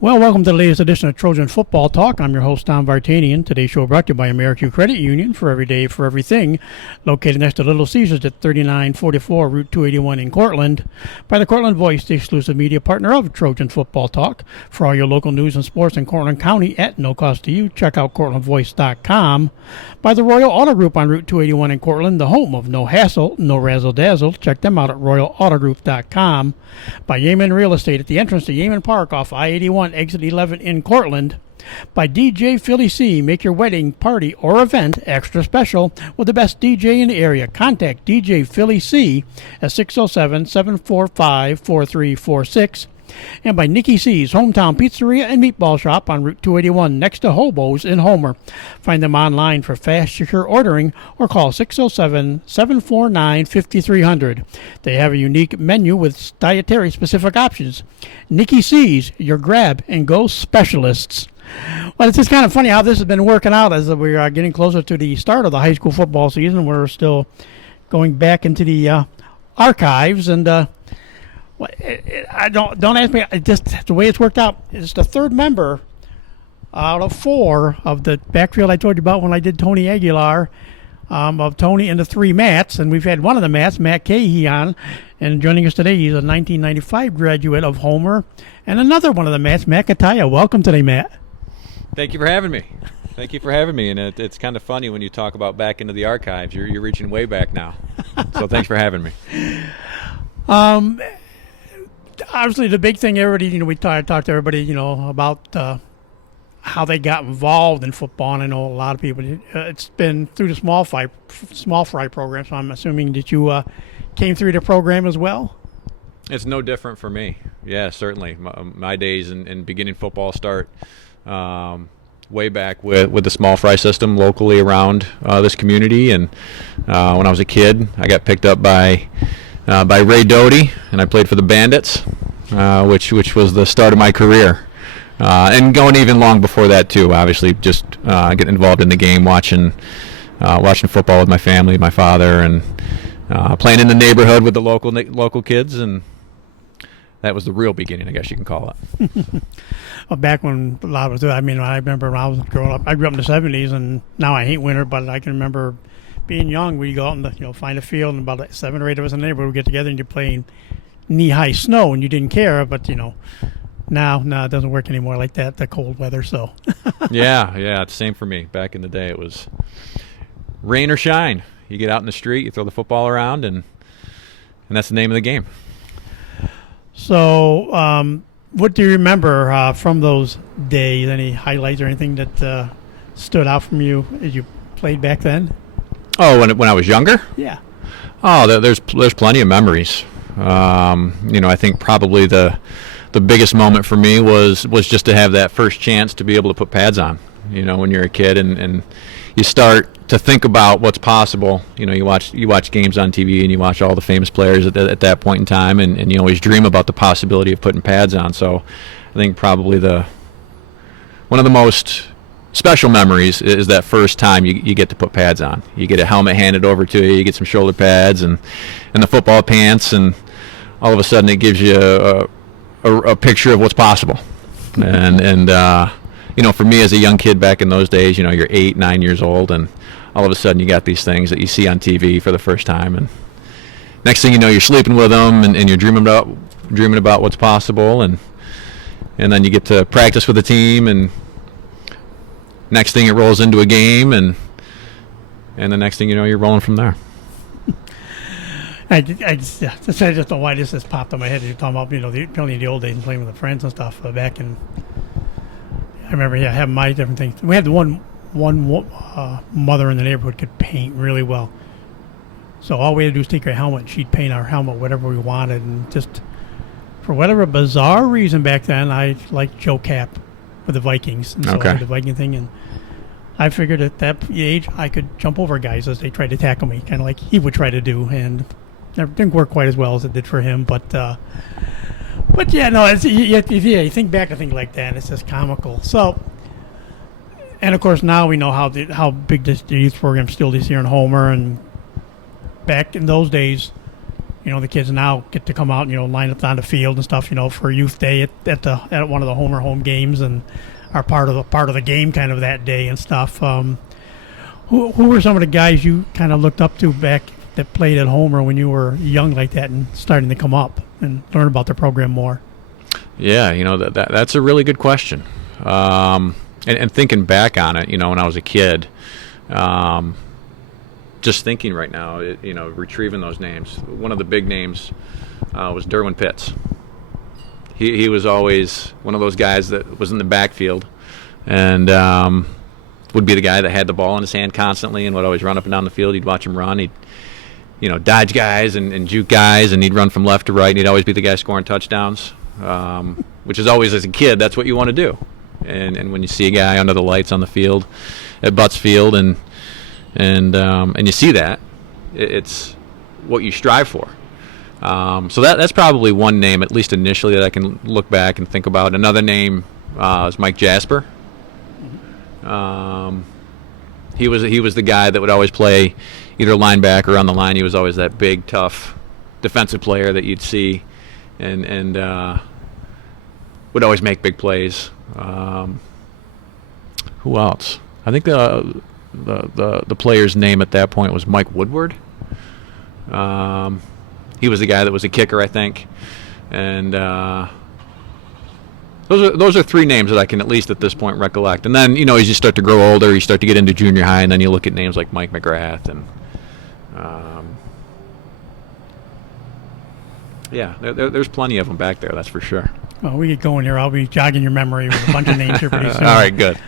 Well, welcome to the latest edition of Trojan Football Talk. I'm your host, Tom Vartanian. Today's show brought to you by AmeriQ Credit Union, for every day, for everything, located next to Little Caesars at 3944 Route 281 in Cortland. By the Cortland Voice, the exclusive media partner of Trojan Football Talk. For all your local news and sports in Cortland County at no cost to you, check out CortlandVoice.com. By the Royal Auto Group on Route 281 in Cortland, the home of no hassle, no razzle-dazzle. Check them out at RoyalAutoGroup.com. By Yeaman Real Estate at the entrance to Yeaman Park off I-81, exit 11 in Cortland. By DJ Philly C. Make your wedding, party, or event extra special with the best DJ in the area. Contact DJ Philly C at 607-745-4346. And by Nikki C's Hometown Pizzeria and Meatball Shop on Route 281 next to Hobo's in Homer. Find them online for fast, secure ordering or call 607-749-5300. They have a unique menu with dietary specific options. Nikki C's, your grab-and-go specialists. Well, it's just kind of funny how this has been working out as we are getting closer to the start of the high school football season. We're still going back into the archives, and I don't ask me. Just the way it's worked out. It's the third member out of four of the backfield I told you about when I did Tony Aguilar, of Tony and the three Matts, and we've had one of the Matts, Matt Cahey, on, and joining us today, he's a 1995 graduate of Homer, and another one of the Matts, Matt Cutia. Welcome today, Matt. Thank you for having me. Thank you for having me, and it's kind of funny when you talk about back into the archives. You're reaching way back now, so thanks for having me. Obviously, the big thing, everybody, we talked to everybody, about how they got involved in football. And I know a lot of people. It's been through the small fry program, so I'm assuming that you came through the program as well. It's no different for me. Yeah, certainly. My days in beginning football start way back with the small fry system locally around this community. And when I was a kid, I got picked up by Ray Doty, and I played for the Bandits, which was the start of my career. And going even long before that too. Obviously, just getting involved in the game, watching football with my family, my father, and playing in the neighborhood with the local kids, and that was the real beginning, I guess you can call it. Well, back when a lot of us, I remember when I was growing up. I grew up in the '70s, and now I hate winter, but I can remember being young, we'd go out and find a field, and about 7 or 8 of us in the neighborhood would get together, and you're playing knee-high snow, and you didn't care. But now it doesn't work anymore like that. The cold weather, so. yeah, it's the same for me. Back in the day, it was rain or shine. You get out in the street, you throw the football around, and that's the name of the game. So, what do you remember from those days? Any highlights or anything that stood out from you as you played back then? Oh, when I was younger? Yeah. Oh, there's plenty of memories. I think probably the biggest moment for me was just to have that first chance to be able to put pads on. When you're a kid and you start to think about what's possible. You watch games on TV and you watch all the famous players at that point in time, and you always dream about the possibility of putting pads on. So I think probably one of the most special memories is that first time you get to put pads on. You get a helmet handed over to you, you get some shoulder pads and the football pants, and all of a sudden it gives you a picture of what's possible. And for me as a young kid back in those days, you're 8, 9 years old, and all of a sudden you got these things that you see on TV for the first time, and next thing you know, you're sleeping with them, and you're dreaming about what's possible, and then you get to practice with the team, and next thing it rolls into a game, and the next thing you know, you're rolling from there. I just don't know why this just popped in my head. You're talking about the old days and playing with the friends and stuff back in. I remember having my different things. We had the one mother in the neighborhood could paint really well. So all we had to do was take her helmet, and she'd paint our helmet whatever we wanted, and just for whatever bizarre reason back then, I liked Joe Cap with the Vikings, and so I did the Viking thing, and I figured at that age I could jump over guys as they tried to tackle me, kind of like he would try to do, and it didn't work quite as well as it did for him, but yeah, no, you think back to things like that, and it's just comical. So, and of course now we know how big the youth program still is here in Homer, and back in those days, the kids now get to come out and line up on the field and stuff, for youth day at one of the home games and are part of the game kind of that day and stuff. Who were some of the guys you kind of looked up to back that played at Homer when you were young like that and starting to come up and learn about the program more? Yeah, that's a really good question. And thinking back on it, when I was a kid, just thinking right now, retrieving those names. One of the big names was Derwin Pitts. He was always one of those guys that was in the backfield and would be the guy that had the ball in his hand constantly and would always run up and down the field. You'd watch him run. He'd dodge guys and juke guys, and he'd run from left to right, and he'd always be the guy scoring touchdowns, which is always, as a kid, that's what you want to do. And when you see a guy under the lights on the field at Butts Field and you see that, it's what you strive for. So that's probably one name, at least initially, that I can look back and think about. Another name is Mike Jasper. He was the guy that would always play either linebacker or on the line. He was always that big, tough defensive player that you'd see, and would always make big plays. Who else? I think the player's name at that point was Mike Woodward. He was the guy that was a kicker, I think, and those are three names that I can at least at this point recollect. And then as you start to grow older, you start to get into junior high, and then you look at names like Mike McGrath and there's plenty of them back there, that's for sure. Well, we get going here. I'll be jogging your memory with a bunch of names here pretty soon. All right, good.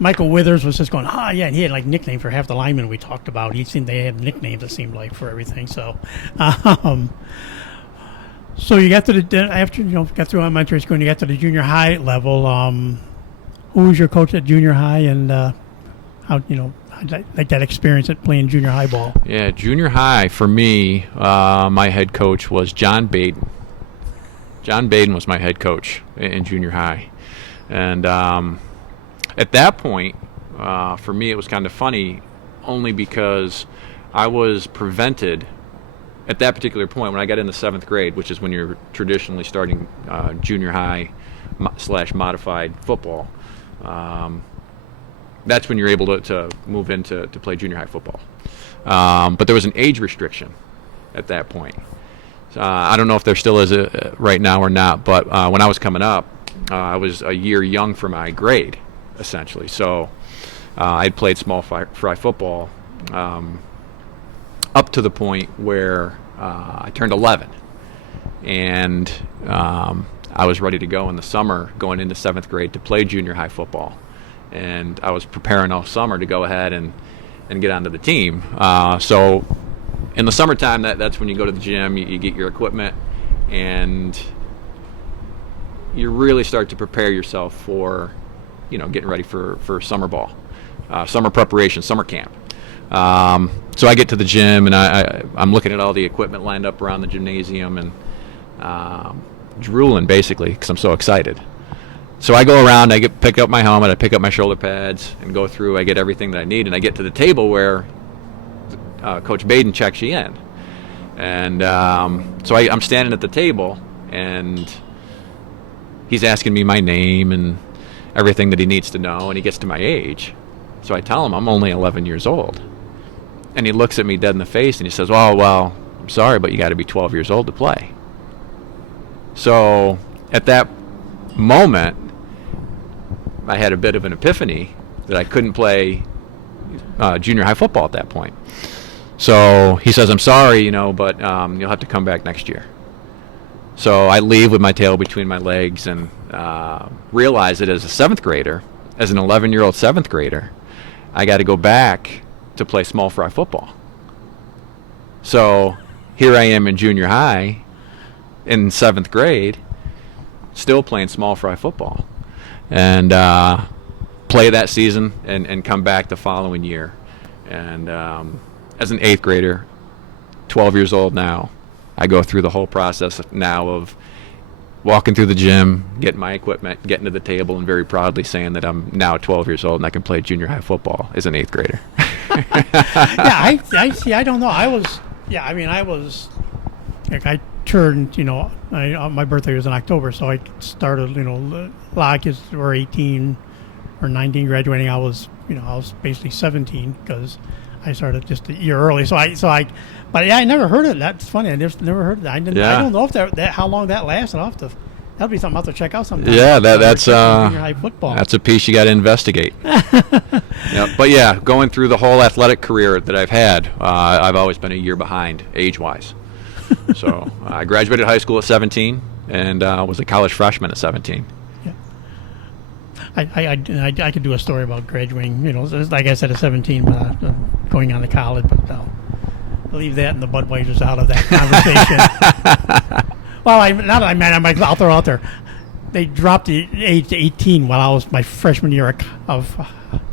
Michael Withers was just going, yeah, and he had like nicknames for half the linemen we talked about. They had nicknames, it seemed like, for everything. So, so you got to after got through elementary school and you got to the junior high level. Who was your coach at junior high, and how like that experience at playing junior high ball? Yeah, junior high for me, my head coach was John Baden. John Baden was my head coach in junior high. And at that point, for me, it was kind of funny, only because I was prevented at that particular point when I got into 7th grade, which is when you're traditionally starting junior high / modified football. That's when you're able to move into to play junior high football. But there was an age restriction at that point. I don't know if there still is right now or not, but when I was coming up, I was a year young for my grade, essentially. So I'd played small fry football up to the point where I turned 11. And I was ready to go in the summer, going into 7th grade to play junior high football. And I was preparing all summer to go ahead and get onto the team. So in the summertime, that's when you go to the gym, you get your equipment, and you really start to prepare yourself for, getting ready for summer ball, summer preparation, summer camp. So I get to the gym, and I'm looking at all the equipment lined up around the gymnasium, and drooling, basically, because I'm so excited. So I go around, pick up my helmet, I pick up my shoulder pads, and go through, I get everything that I need, and I get to the table where Coach Baden checks you in. And so I'm standing at the table, and he's asking me my name and everything that he needs to know, and he gets to my age. So I tell him I'm only 11 years old. And he looks at me dead in the face, and he says, "Oh, well, I'm sorry, but you got to be 12 years old to play." So at that moment, I had a bit of an epiphany that I couldn't play junior high football at that point. So he says, "I'm sorry, but you'll have to come back next year." So I leave with my tail between my legs and realize that as a 7th grader, as an 11-year-old 7th grader, I got to go back to play small fry football. So here I am in junior high in 7th grade, still playing small fry football, and play that season and come back the following year. And as an 8th grader, 12 years old now, I go through the whole process now of walking through the gym, getting my equipment, getting to the table, and very proudly saying that I'm now 12 years old and I can play junior high football as an 8th grader. Yeah, I see. I don't know. I was like I turned, my birthday was in October, so I started, a lot of kids were 18 or 19 graduating. I was basically 17 because I started just a year early. But yeah, I never heard of it. That's funny. I just never heard of that. I don't know if that how long that lasted. That'll be something I'll have to check out sometime. Yeah, that's junior high football. That's a piece you got to investigate. Yeah, but yeah, going through the whole athletic career that I've had, I've always been a year behind age-wise. So I graduated high school at 17 and was a college freshman at 17. Yeah. I could do a story about graduating, like I said, at 17, going on to college, but I'll leave that and the Budweisers out of that conversation. Well, I'll throw out there. They dropped the age to 18 while I was my freshman year of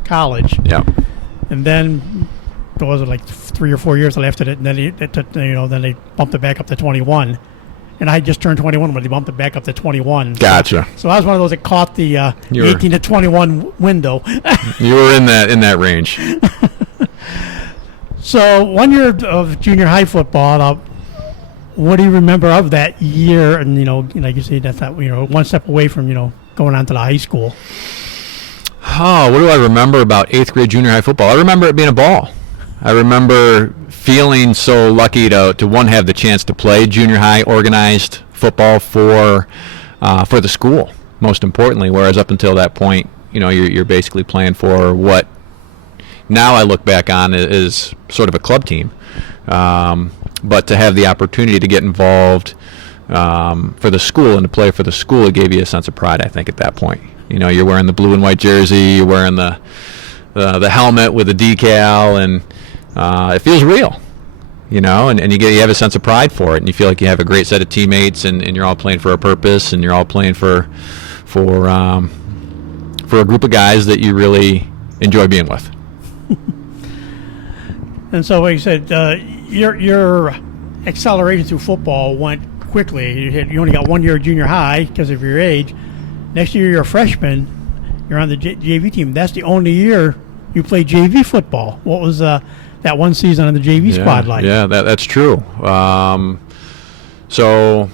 college. Yeah. And then there was like 3 or 4 years after that, and then then they bumped it back up to 21. And I just turned 21 when they bumped it back up to 21. Gotcha. So I was one of those that caught the 18 to 21 window. You were in that range. So 1 year of junior high football. What do you remember of that year? And like you say, that's one step away from going on to the high school. Oh, what do I remember about 8th grade junior high football? I remember it being a ball. I remember feeling so lucky to have the chance to play junior high organized football for the school, most importantly. Whereas up until that point, you're basically playing for what now I look back on as sort of a club team. But to have the opportunity to get involved for the school and to play for the school, it gave you a sense of pride, I think, at that point. You're wearing the blue and white jersey, you're wearing the helmet with the decal, and it feels real, and you have a sense of pride for it, and you feel like you have a great set of teammates, and you're all playing for a purpose, and you're all playing for a group of guys that you really enjoy being with. And so, like you said, your acceleration through football went quickly. You only got 1 year of junior high because of your age. Next year, you're a freshman. You're on the JV team. That's the only year you played JV football. What was that one season on the JV squad like? Yeah, that's true. So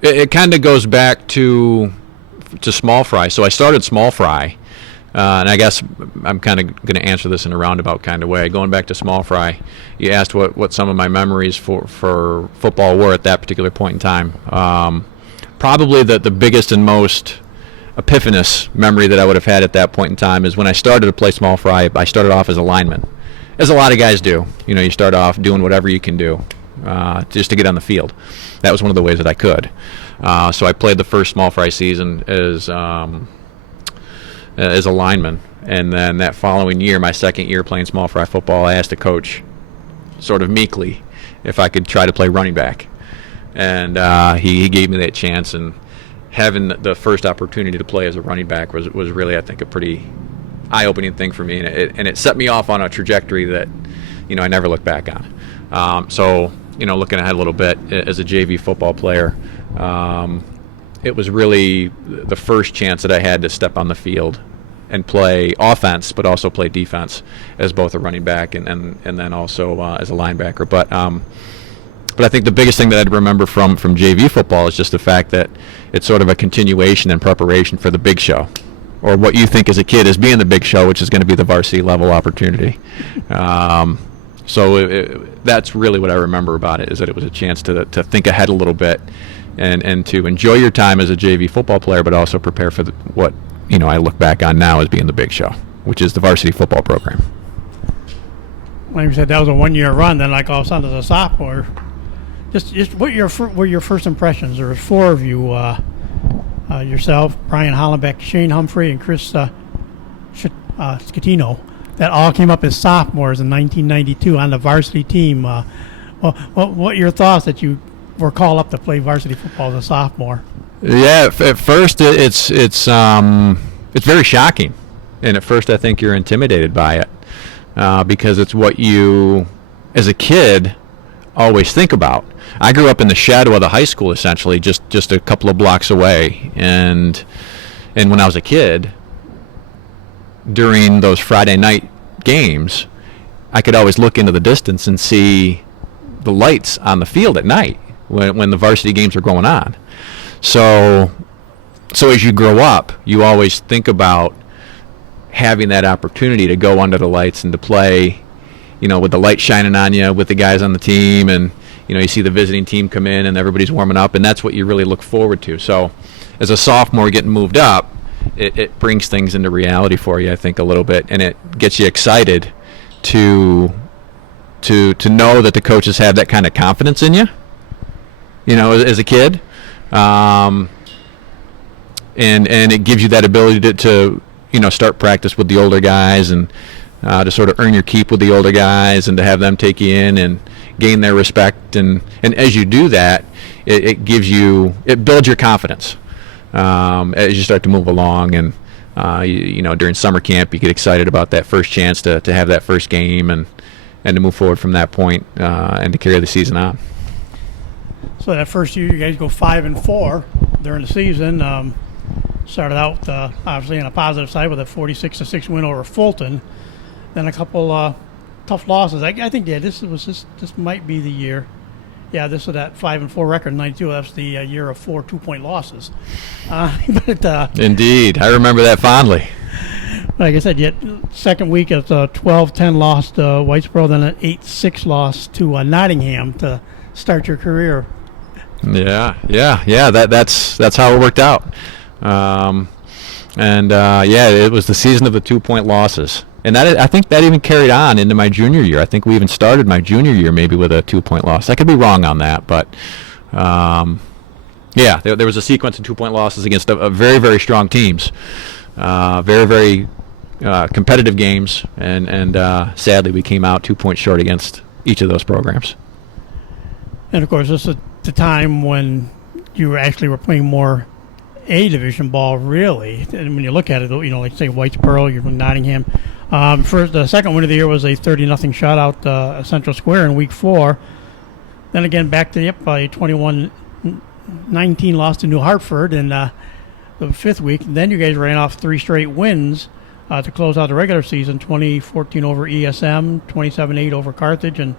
it kind of goes back to small fry. So I started small fry. And I guess I'm kind of going to answer this in a roundabout kind of way. Going back to small fry, you asked what some of my memories for football were at that particular point in time. Probably the biggest and most epiphanous memory that I would have had at that point in time is when I started to play small fry. I started off as a lineman, as a lot of guys do. You start off doing whatever you can do just to get on the field. That was one of the ways that I could. So I played the first small fry season as a lineman, and then that following year, my second year playing small fry football, I asked the coach sort of meekly if I could try to play running back, and he gave me that chance, and having the first opportunity to play as a running back was really, I think, a pretty eye-opening thing for me, and it set me off on a trajectory that I never looked back on. So looking ahead a little bit, as a JV football player, it was really the first chance that I had to step on the field and play offense, but also play defense as both a running back and then also as a linebacker. But I think the biggest thing that I'd remember from JV football is just the fact that it's sort of a continuation and preparation for the big show, or what you think as a kid is being the big show, which is going to be the varsity level opportunity. So that's really what I remember about it, is that it was a chance to think ahead a little bit and to enjoy your time as a JV football player, but also prepare for what I look back on now as being the big show, which is the varsity football program. Like you said, that was a 1 year run. Then, like all of a sudden, as a sophomore, just what were your first impressions? There were 4 of you: yourself, Brian Hollenbeck, Shane Humphrey, and Chris Scatino. That all came up as sophomores in 1992 on the varsity team. What your thoughts that you were called up to play varsity football as a sophomore? Yeah, at first it's very shocking, and at first I think you're intimidated by it because it's what you, as a kid, always think about. I grew up in the shadow of the high school, essentially, just a couple of blocks away, and when I was a kid, during those Friday night games, I could always look into the distance and see the lights on the field at night when the varsity games are going on. So as you grow up, you always think about having that opportunity to go under the lights and to play, with the light shining on you, with the guys on the team, and you see the visiting team come in and everybody's warming up, and that's what you really look forward to. So as a sophomore getting moved up, it brings things into reality for you, I think, a little bit, and it gets you excited to know that the coaches have that kind of confidence in you, as a kid, and it gives you that ability to start practice with the older guys and to sort of earn your keep with the older guys and to have them take you in and gain their respect, and as you do that, it builds your confidence as you start to move along, and during summer camp you get excited about that first chance to have that first game and to move forward from that point and to carry the season on. So that first year you guys go 5-4 during the season. Started out obviously on a positive side with a 46-6 win over Fulton. Then a couple tough losses. I think this might be the year. Yeah, this was that 5-4 record in '92. That's the year of 4 2-point losses. Indeed, I remember that fondly. Like I said, second week it's a 12-10 loss to Whitesboro, then an 8-6 loss to Nottingham to start your career. Yeah. That's how it worked out. It was the season of the 2-point losses. And I think that even carried on into my junior year. I think we even started my junior year maybe with a 2-point loss. I could be wrong on that, but there was a sequence of 2-point losses against a very, very strong teams, very, very competitive games, and sadly we came out 2 points short against each of those programs. And of course, this is the time when you were playing more A division ball, really. And when you look at it, like say Whitesboro, you're from Nottingham. First, the second win of the year was a 30-0 shutout at Central Square in week 4. Then again, back to by 21-19 loss to New Hartford in the fifth week. And then you guys ran off 3 straight wins to close out the regular season: 2014 over ESM, 27-8 over Carthage, and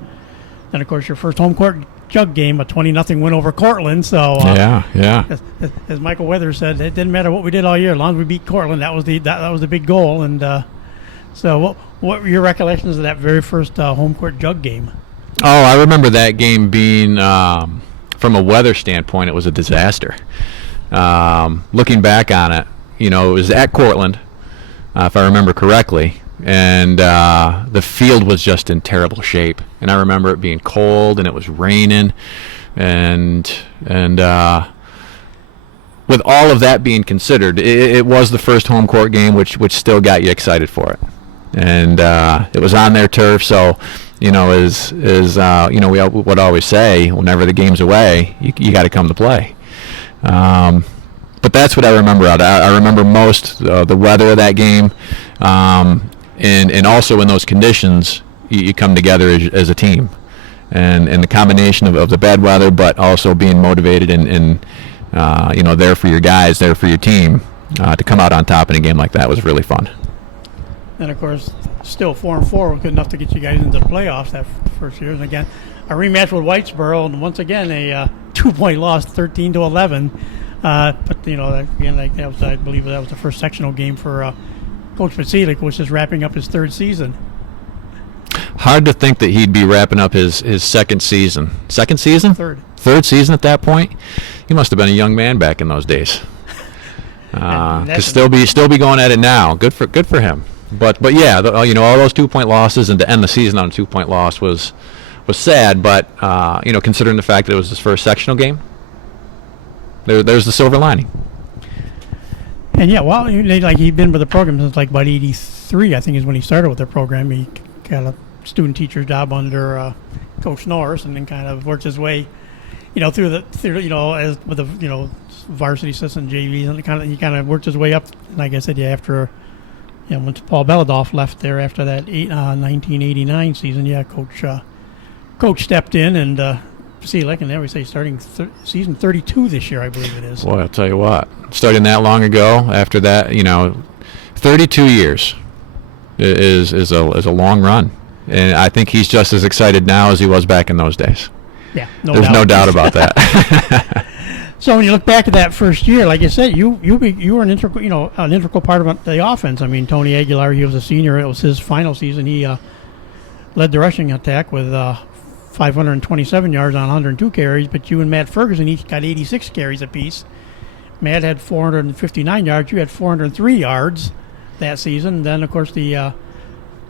then of course your first home court jug game, a 20-0 win over Cortland. So as Michael Weathers said, it didn't matter what we did all year, as long as we beat Cortland. That was the big goal. And so what were your recollections of that very first home court jug game? Oh, I remember that game being, from a weather standpoint, it was a disaster. Looking back on it, it was at Cortland, if I remember correctly, and the field was just in terrible shape. And I remember it being cold and it was raining, and with all of that being considered, it was the first home court game, which still got you excited for it. And it was on their turf, so we would always say, whenever the game's away, you got to come to play. But that's what I remember. I remember most the weather of that game, and also in those conditions, you come together as a team, and the combination of the bad weather, but also being motivated and there for your guys, there for your team, to come out on top in a game like that was really fun. And of course, still 4-4 was good enough to get you guys into the playoffs that first year. And again, a rematch with Whitesboro, and once again a 2-point loss, 13-11. But I believe that was the first sectional game for Coach Vasilic, which is wrapping up his 3rd season. Hard to think that he'd be wrapping up his second season. Second season? Third season at that point. He must have been a young man back in those days. Could still be going at it now. Good for him. But yeah, all those 2-point losses, and to end the season on a 2-point loss was sad. But considering the fact that it was his first sectional game, there's the silver lining. And yeah, he'd been with the program since about '83, I think, is when he started with the program. He got a student teacher's job under Coach Norris, and then kind of worked his way, through as with the varsity assistant JVs, and he kind of worked his way up. Like I said, after once Paul Beladoff left there after that 1989 season, Coach stepped in and. Vasilic, and there we say starting season 32 this year, I believe it is. Boy, I'll tell you what, starting that long ago, after that, 32 years is a long run And I think he's just as excited now as he was back in those days. Yeah, There's no doubt about that. So when you look back at that first year, like I said, you were an integral part of the offense. I mean, Tony Aguilar, he was a senior. It was his final season. He led the rushing attack with 527 yards on 102 carries. But you and Matt Ferguson each got 86 carries apiece. Matt had 459 yards. You had 403 yards that season. And then, of course, the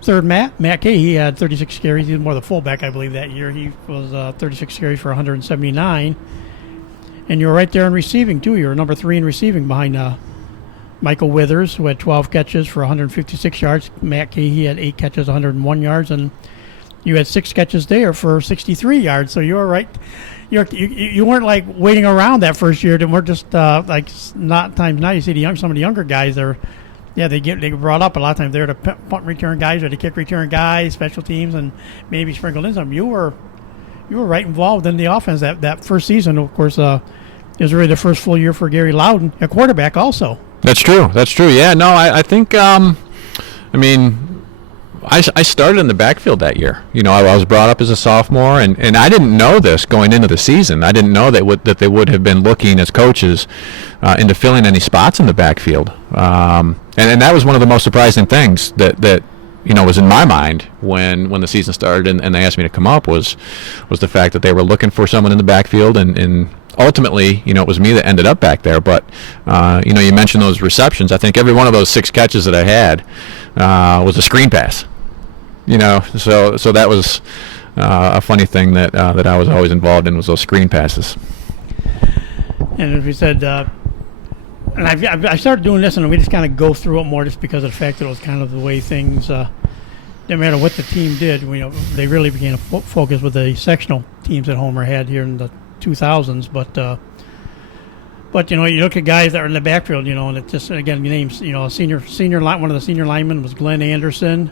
third Matt Kay, he had 36 carries. He was more the fullback, I believe, that year. He was 36 carries for 179. And you were right there in receiving, too. You were number 3 in receiving behind Michael Withers, who had 12 catches for 156 yards. Matt Kay, he had 8 catches, 101 yards. And you had 6 catches there for 63 yards. So you were right. You weren't, like, waiting around that first year. They weren't just, like, not times now. You see some of the younger guys, they get brought up a lot of times. They're the punt return guys or the kick return guys, special teams, and maybe sprinkled in some. You were right involved in the offense that first season. Of course, it was really the first full year for Gary Loudon, a quarterback also. That's true. Yeah, no, I think, I started in the backfield that year. You know, I was brought up as a sophomore, and I didn't know this going into the season. I didn't know that they would have been looking as coaches into filling any spots in the backfield. And that was one of the most surprising things that was in my mind when the season started and they asked me to come up was the fact that they were looking for someone in the backfield, and ultimately, it was me that ended up back there. But, you mentioned those receptions. I think every one of those 6 catches that I had was a screen pass. So that was a funny thing that I was always involved in, was those screen passes. And as we said, and I started doing this, and we just kind of go through it more just because of the fact that it was kind of the way things, no matter what the team did, they really became a focus with the sectional teams that Homer had here in the 2000s. But you look at guys that are in the backfield, and it just, again, names, one of the senior linemen was Glenn Anderson.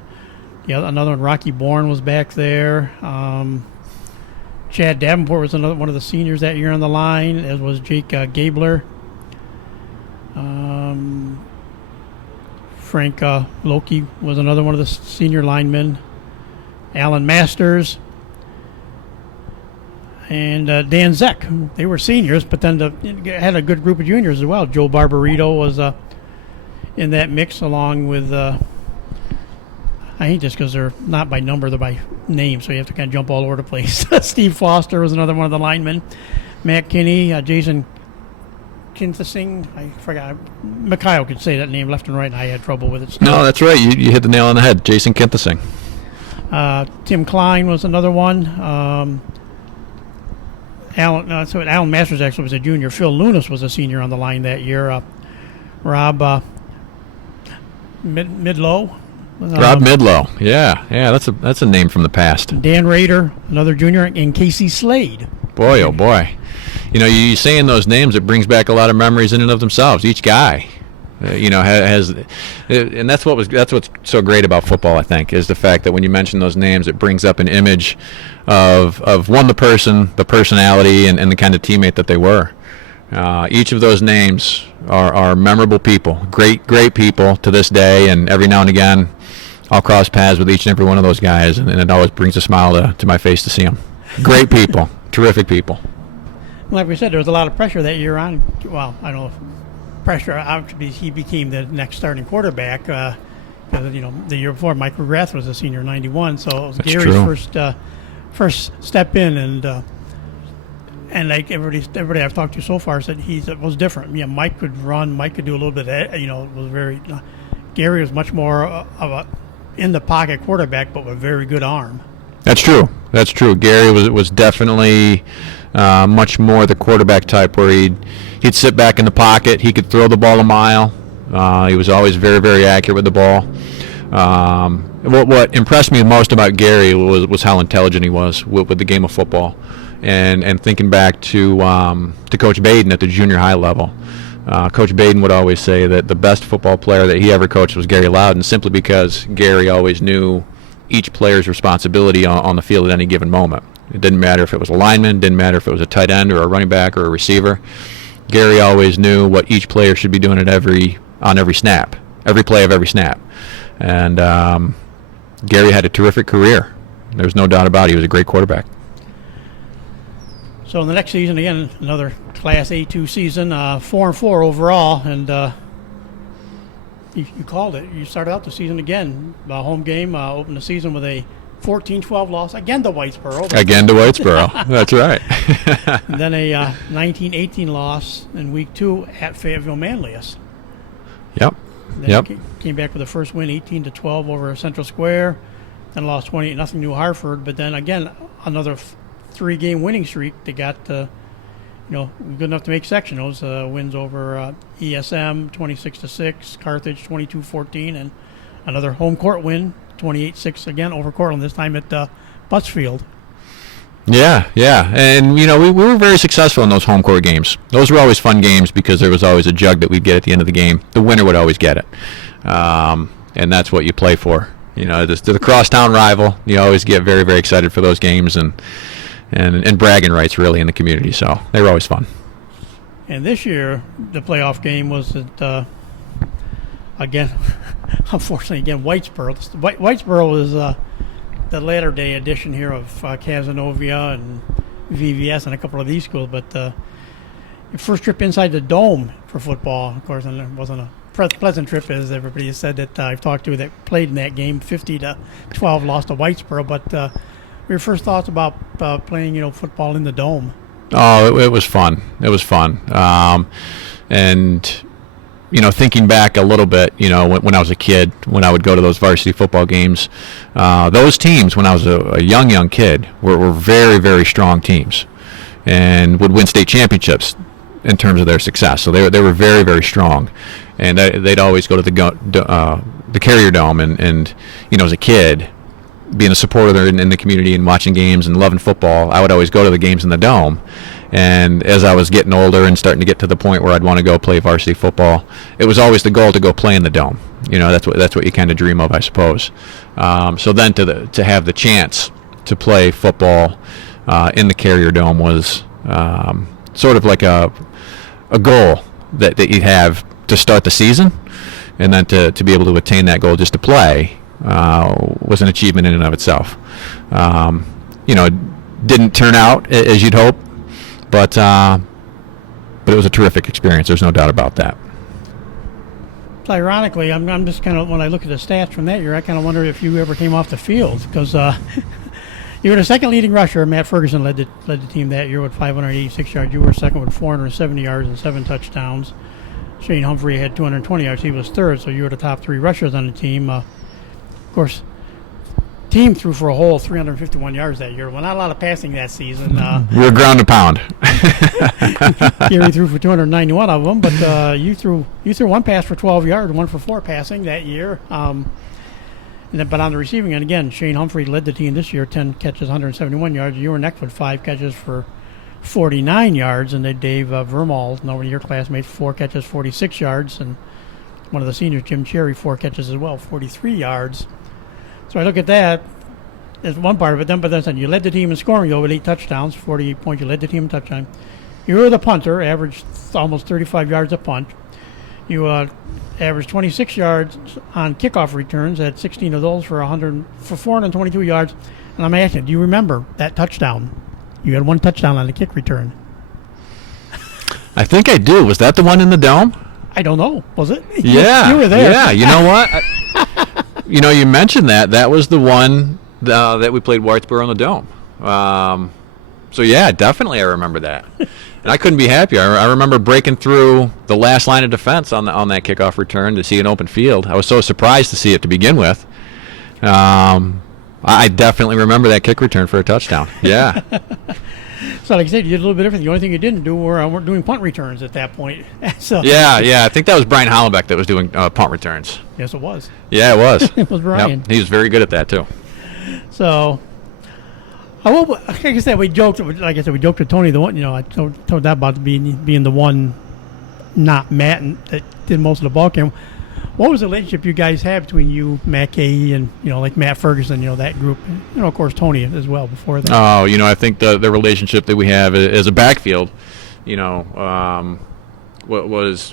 Another one, Rocky Bourne, was back there. Chad Davenport was another one of the seniors that year on the line, as was Jake Gabler. Frank Loki was another one of the senior linemen. Alan Masters and Dan Zeck. They were seniors, but then had a good group of juniors as well. Joe Barbarito was in that mix, along with I hate this because they're not by number, they're by name, so you have to kind of jump all over the place. Steve Foster was another one of the linemen. Matt Kinney, Jason Kinthasing, I forgot. Mikhail could say that name left and right, and I had trouble with it still. No, that's right. You hit the nail on the head. Jason Kinthasing. Tim Klein was another one. Alan Masters actually was a junior. Phil Lunas was a senior on the line that year. Rob Midlow. Rob Midlow. Yeah, that's a name from the past. Dan Rader, another junior, and Casey Slade. Boy, oh boy. You saying those names, it brings back a lot of memories in and of themselves. Each guy, has, and that's what's so great about football, I think, is the fact that when you mention those names, it brings up an image of one, the person, the personality, and the kind of teammate that they were. Each of those names are memorable people, great people to this day, and every now and again, I'll cross paths with each and every one of those guys, and it always brings a smile to my face to see them. Great people, terrific people. Like we said, there was a lot of pressure that year on. Well, I don't know if pressure. Actually, he became the next starting quarterback because the year before Mike McGrath was a senior, 91. So it was That's Gary's true. first step in, and like everybody I've talked to so far said it was different. Yeah, Mike could run. Mike could do a little bit. Was very. Gary was much more of a in the pocket quarterback, but with a very good arm. That's true. Gary was definitely much more the quarterback type, where he'd sit back in the pocket. He could throw the ball a mile. He was always very, very accurate with the ball. What impressed me most about Gary was how intelligent he was with the game of football, and thinking back to Coach Baden at the junior high level. Coach Baden would always say that the best football player that he ever coached was Gary Loudon, simply because Gary always knew each player's responsibility on the field at any given moment. It didn't matter if it was a lineman, didn't matter if it was a tight end or a running back or a receiver. Gary always knew what each player should be doing on every snap, every play of every snap. And Gary had a terrific career. There's no doubt about it. He was a great quarterback. So in the next season, again, another Class A2 season, 4-4 overall, and you called it. You started out the season again, home game, opened the season with a 14-12 loss, again to Whitesboro. Again to Whitesboro. That's right. And then a 19-18 loss in Week 2 at Fayetteville Manlius. Yep. Then came back with the first win, 18-12 over Central Square. Then lost 28-0 to Hartford. But then again, another 3-game winning streak. They got good enough to make sectionals. Wins over ESM 26-6, Carthage 22-14, and another home court win 28-6 again over Cortland. This time at Buttsfield. Yeah, and we were very successful in those home court games. Those were always fun games because there was always a jug that we'd get at the end of the game. The winner would always get it, and that's what you play for. The crosstown rival. You always get very, very excited for those games and bragging rights really in the community. So they were always fun. And this year, the playoff game was at again, unfortunately, Whitesboro. Whitesboro was the latter day edition here of Casanova and VVS and a couple of these schools, but the first trip inside the dome for football, of course, and it wasn't a pleasant trip, as everybody has said that I've talked to that played in that game. 50-12 lost to Whitesboro, but your first thoughts about playing football in the dome? Oh, it was fun. It was fun, and thinking back a little bit, when I was a kid, when I would go to those varsity football games, those teams, when I was a young kid, were very, very strong teams and would win state championships in terms of their success. So they were very, very strong, and they'd always go to the Carrier Dome, and as a kid, being a supporter in the community and watching games and loving football, I would always go to the games in the dome. And as I was getting older and starting to get to the point where I'd want to go play varsity football, it was always the goal to go play in the dome. That's what you kind of dream of, I suppose. So then to have the chance to play football in the Carrier Dome was sort of like a goal that you have to start the season, and then to be able to attain that goal just to play was an achievement in and of itself. It didn't turn out as you'd hope. But it was a terrific experience. There's no doubt about that. So ironically, I'm just kind of, when I look at the stats from that year, I kind of wonder if you ever came off the field, because you were the second leading rusher. Matt Ferguson led the team that year with 586 yards. You were second with 470 yards and 7 touchdowns. Shane Humphrey had 220 yards. He was third, so you were the top 3 rushers on the team. Of course, team threw for a whole 351 yards that year. Well, not a lot of passing that season. We were ground and pound. Gary threw for 291 of them, but you threw one pass for 12 yards, 1 for 4 passing that year. But on the receiving end, again, Shane Humphrey led the team this year, 10 catches, 171 yards. You were next with 5 catches for 49 yards, and then Dave Vermal, one of your classmates, 4 catches, 46 yards, and one of the seniors, Jim Cherry, 4 catches as well, 43 yards. So I look at that as one part of it. But then you led the team in scoring, though, with 8 touchdowns, 48 points. You led the team in touchdown. You were the punter, averaged almost 35 yards a punt. You averaged 26 yards on kickoff returns, had 16 of those for 422 yards. And I'm asking, do you remember that touchdown? You had 1 touchdown on the kick return. I think I do. Was that the one in the dome? I don't know. Was it? Yeah. You were there. Yeah. You know what? You mentioned that. That was the one that we played Whitesboro in the dome. So, yeah, definitely I remember that. And I couldn't be happier. I remember breaking through the last line of defense on that kickoff return to see an open field. I was so surprised to see it to begin with. I definitely remember that kick return for a touchdown. Yeah. So, like I said, you did a little bit different. The only thing you didn't do were doing punt returns at that point. So Yeah. I think that was Brian Hollenbeck that was doing punt returns. Yes, it was. Yeah, it was. It was Brian. Yep. He was very good at that, too. So, like I said, we joked. Like I said, we joked with Tony. The one, I told that about being the one, not Matt, that did most of the ball game. What was the relationship you guys had between you, Matt Kay, and like Matt Ferguson, that group, of course Tony as well before that? Oh, I think the relationship that we have as a backfield, was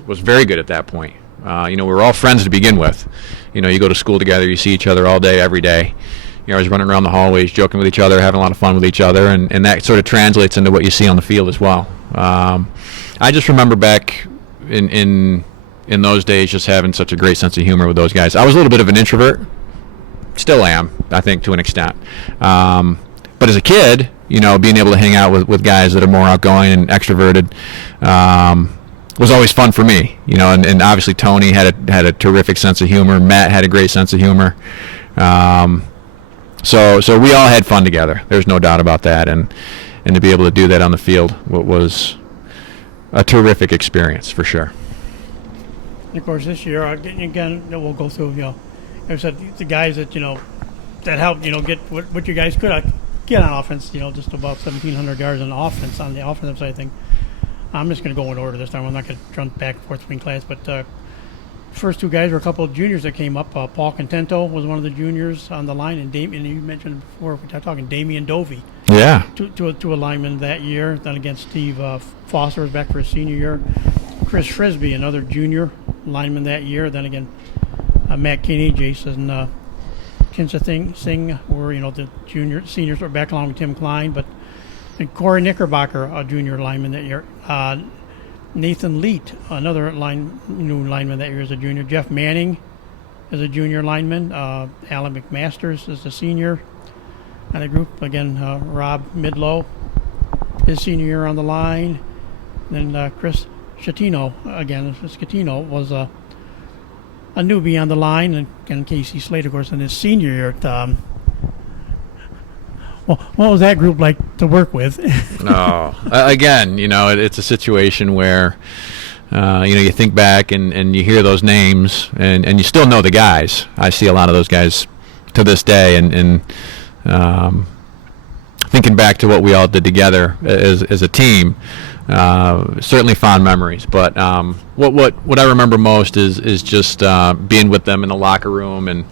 very good at that point. We were all friends to begin with. You go to school together, you see each other all day, every day. you're always running around the hallways, joking with each other, having a lot of fun with each other, and that sort of translates into what you see on the field as well. I just remember back in those days just having such a great sense of humor with those guys. I was a little bit of an introvert, still am, I think, to an extent. But as a kid, being able to hang out with guys that are more outgoing and extroverted was always fun for me. And obviously Tony had a terrific sense of humor. Matt had a great sense of humor. So we all had fun together. There's no doubt about that. And to be able to do that on the field was a terrific experience for sure. And of course, this year again we'll go through. Like I said, the guys that that helped get what you guys could get on offense. Just about 1,700 yards on offense on the offensive side of things. I'm just going to go in order this time. I'm not going to jump back and forth between class, but first two guys were a couple of juniors that came up. Paul Contento was one of the juniors on the line, and Damien, you mentioned before, we're talking Damian Dovey. Yeah. Two linemen that year. Then again, Steve Foster was back for his senior year. Chris Frisbee, another junior lineman that year. Then again, Matt Kinney, Jason Kinsa Singh were the seniors were back along with Tim Klein, but and Corey Knickerbocker, a junior lineman that year. Nathan Leet, another new lineman that year, is a junior. Jeff Manning is a junior lineman. Alan McMasters is a senior. And the group, again, Rob Midlow, his senior year on the line. Then Chris Scatino, again, Scatino was a newbie on the line. And again, Casey Slade, of course, in his senior year at well, what was that group like to work with? No, again, it's a situation where, you think back and you hear those names and you still know the guys. I see a lot of those guys to this day, and thinking back to what we all did together as a team, certainly fond memories. But what I remember most is just being with them in the locker room and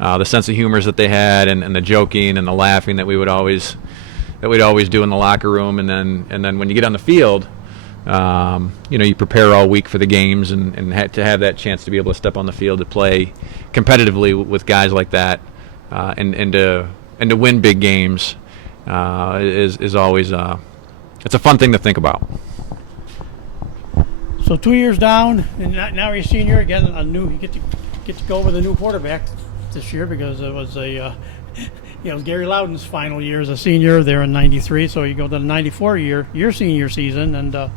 the sense of humors that they had, and the joking and the laughing that we'd always do in the locker room, and then when you get on the field, you prepare all week for the games, and to have that chance to be able to step on the field to play competitively with guys like that, and to win big games is always it's a fun thing to think about. So 2 years down, and now you're a senior again. You get to go with a new quarterback this year, because it was it was Gary Loudon's final year as a senior there in '93. So you go to the '94 year, your senior season, and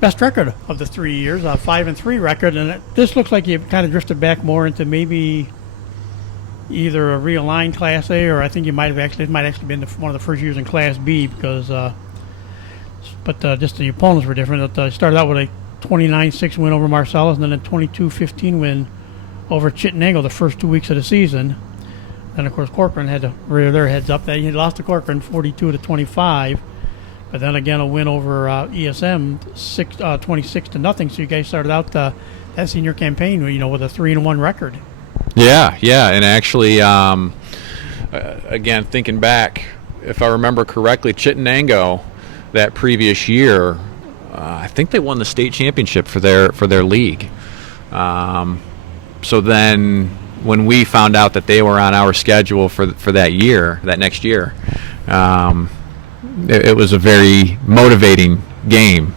best record of the 3 years, a 5-3 record. And this looks like you've kind of drifted back more into maybe either a realigned Class A, or I think it might actually been one of the first years in Class B, because but just the opponents were different. It started out with a 29-6 win over Marcellus, and then a 22-15 win over Chittenango the first 2 weeks of the season. Then, of course, Corcoran had to rear their heads up. They lost to Corcoran 42-25, but then again a win over ESM 26-0. So you guys started out that senior campaign, with a 3-1 record. Yeah, and actually, again, thinking back, if I remember correctly, Chittenango that previous year, I think they won the state championship for their league. So then when we found out that they were on our schedule for that next year, it was a very motivating game.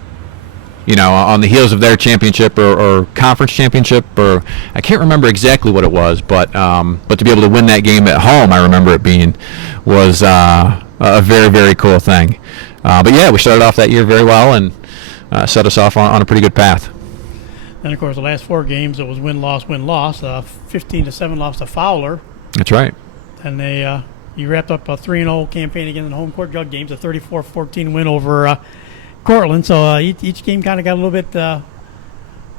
On the heels of their championship or conference championship, or I can't remember exactly what it was, but to be able to win that game at home, I remember it being, was a very, very cool thing. But yeah, we started off that year very well and set us off on a pretty good path. Then, of course, the last 4 games, it was win-loss, win-loss. 15-7 loss to Fowler. That's right. And you wrapped up a 3-0 campaign against the home court jug games, a 34-14 win over Cortland. So each game kind of got a little bit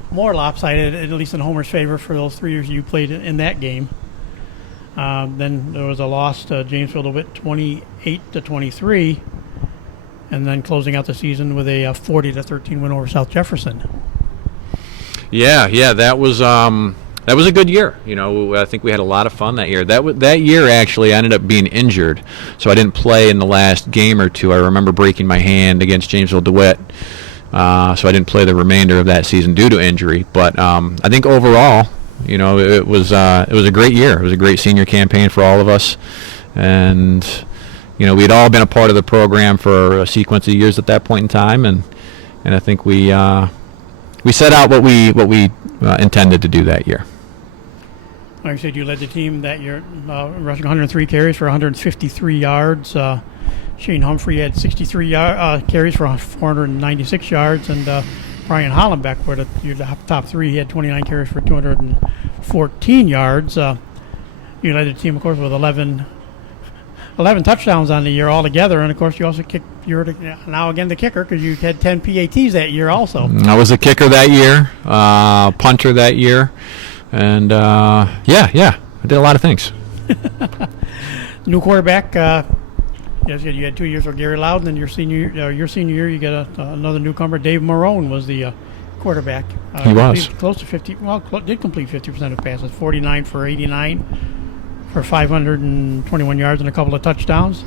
more lopsided, at least in Homer's favor, for those 3 years you played in that game. Then there was a loss to Jamesville DeWitt, 28-23, and then closing out the season with a 40-13 win over South Jefferson. Yeah, that was a good year. I think we had a lot of fun that year. That year actually I ended up being injured, so I didn't play in the last game or two. I remember breaking my hand against Jamesville DeWitt, so I didn't play the remainder of that season due to injury. But I think overall, it was a great year. It was a great senior campaign for all of us, and we'd all been a part of the program for a sequence of years at that point in time, and I think we set out what we intended to do that year. Like I said, you led the team that year, rushing 103 carries for 153 yards. Shane Humphrey had 63 carries for 496 yards, and Brian Hollenbeck were the top three. He had 29 carries for 214 yards. You led the team, of course, with 11 touchdowns on the year altogether, and of course you also you're now again the kicker because you had 10 PATs that year also. I was the kicker that year, punter that year, and I did a lot of things. New quarterback. Yes, you had 2 years with Gary Loudon, and your senior year you got another newcomer. Dave Marone was the quarterback. He was close to 50. Well, did complete 50% of passes, 49 for 89 for 521 yards and a couple of touchdowns.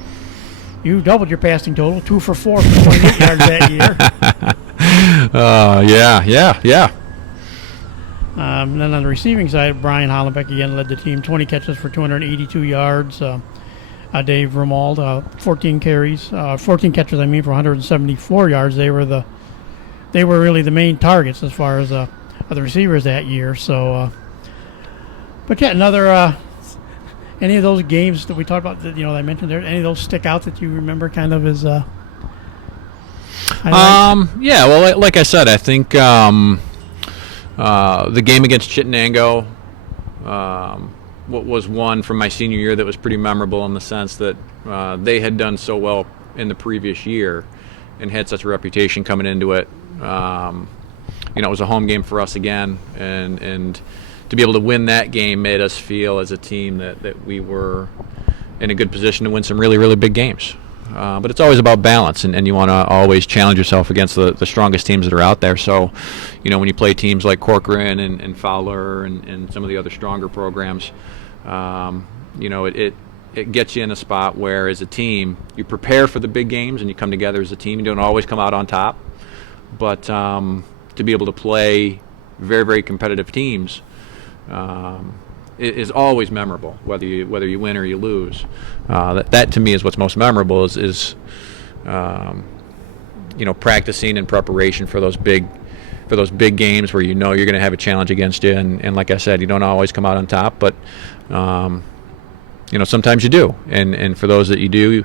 You doubled your passing total, 2 for 4 for 28 yards that year. Yeah. And then on the receiving side, Brian Hollenbeck again led the team, 20 catches for 282 yards. Dave Romuald, 14 catches, for 174 yards. They were really the main targets as far as the receivers that year. So, but yeah, another. Any of those games that we talked about, that I mentioned there, any of those stick out that you remember kind of as highlights? Yeah, well, like I said, I think the game against Chittenango was one from my senior year that was pretty memorable in the sense that they had done so well in the previous year and had such a reputation coming into it. It was a home game for us again, and to be able to win that game made us feel as a team that we were in a good position to win some really, really big games. But it's always about balance, and you want to always challenge yourself against the strongest teams that are out there. So, when you play teams like Corcoran and Fowler and some of the other stronger programs, it gets you in a spot where, as a team, you prepare for the big games and you come together as a team. You don't always come out on top, but to be able to play very, very competitive teams is always memorable, whether you win or you lose. That to me is what's most memorable is practicing in preparation for those big games where you're going to have a challenge against you, and like I said, you don't always come out on top, but sometimes you do, and for those that you do